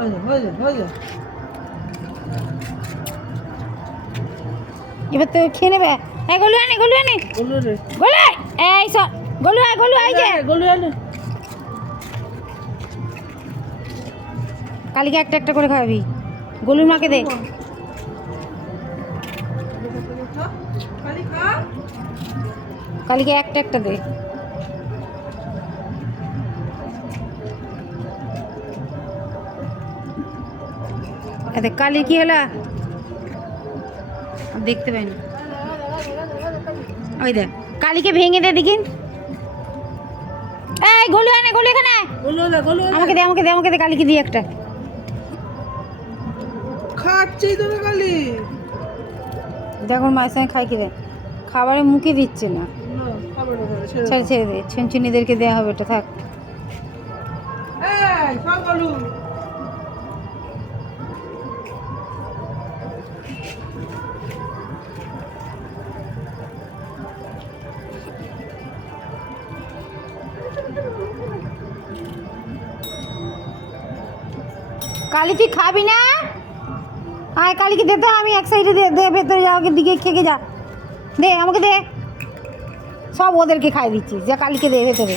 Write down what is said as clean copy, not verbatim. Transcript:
আরে হয়ে যা এবার তো খেয়ে নেবে। এই গলু আনে গোলু রে গলু এই সব গলু এই যে গোলু আনে কালিকে একটা একটা করে খাওয়াবি। গলুর মাকে দে। খালি খা কালিকে একটা একটা দে। দেখ কালি কি হলো দেখতে পাইনি। ওই দেখ কালিকে ভেঙে দে দেখিন। এই গলু আনে গলু এখানে গোলু আমাকে দে কালিকে দিয়ে একটা। খাচ্ছেই তো না খালি দেখুন মায়ের সঙ্গে খাই কি দে খাবারে মুখে দিচ্ছে না। খাবার ছেড়ে দে ছেনছুনিদেরকে দেওয়া হবে এটা থাক। এই সব গোলু কালি তুই খাবি না? আয় কালিকে দে তো আমি এক সাইডে দে ভেতরে যাও দিকে খেকে যা দে আমাকে দে সব ওদেরকে খাই দিচ্ছিস যা কালিকে দে ভেতরে।